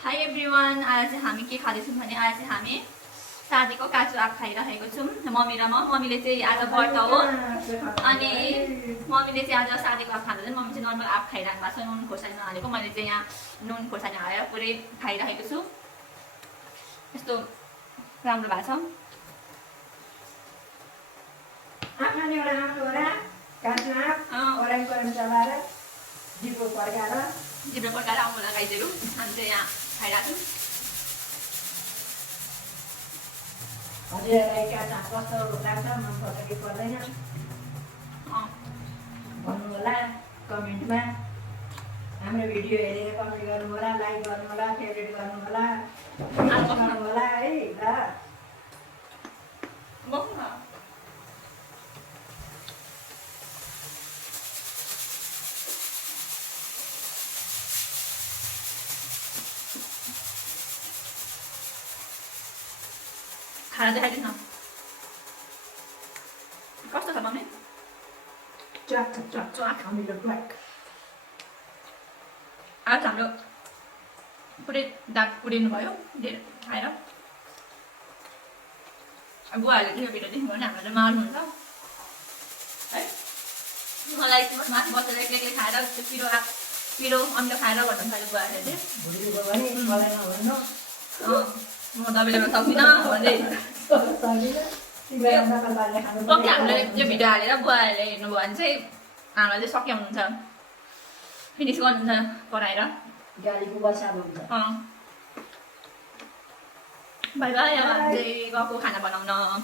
High everyone, आज चाहिँ हामी के खाँदैछौँ भने आज चाहिँ हामी सादीको काँचो आँप खाइरहेको छौँ मम्मी र म। मम्मीले चाहिँ आज व्रत हो अनि मम्मीले चाहिँ आज सादीको आँप खाँदैन। मम्मी चाहिँ नर्मल आँप खाइरहनु भएको छ, नुन खोर्सानी नहालेको। मैले चाहिँ यहाँ नुन खोर्सानी हालेर पुरै खाइरहेको छु। यस्तो राम्रो भएको छ। आँप खाने एउटा आँप होला, काँचो आँप ओराङ चलाएर जिब्रो पड्काएर आउँला गाईहरू हामी चाहिँ यहाँ खाइरहेको छौँ। हजुरहरूलाई काँचो आँप कस्तो लाग्छ, मन पर्छ कि पर्दैन भन्नु होला कमेन्टमा। हाम्रो भिडियो हेरेर कमेन्ट गर्नु होला, लाइक गर्नु होला, फेभरेट गर्नु होला, गर्नु होला है ल। खाना देखाइदिनु न कस्तो छ मम्मी? च्वाक अमिलो ब्ल्याक। आज हाम्रो पुरै दाग पुरिनु भयो धेरै खाएर। बुवाहरूले त्यो भिडियोदेखि भने हामीलाई मार्नुहुन्छ है। मलाई माथि बसेर एक्लै खाएर त्यो पिरो अमिलो खाएर भन्नु थाल्यो बुवाहरूले चाहिँ। भुलिएको भने मलाई नभन्नु, म दबाईले सक्दिनँ भन्दै पक्कै हामीले यो भिडियो हालेर बुवाहरूले हेर्नुभयो भने चाहिँ हामीलाई चाहिँ सक्यो हुनुहुन्छ, फिनिस गर्नुहुन्छ कराएर। गालीको बसाब हुन्छ। By by. अब हामी चाहिँ गएको खाना बनाउन।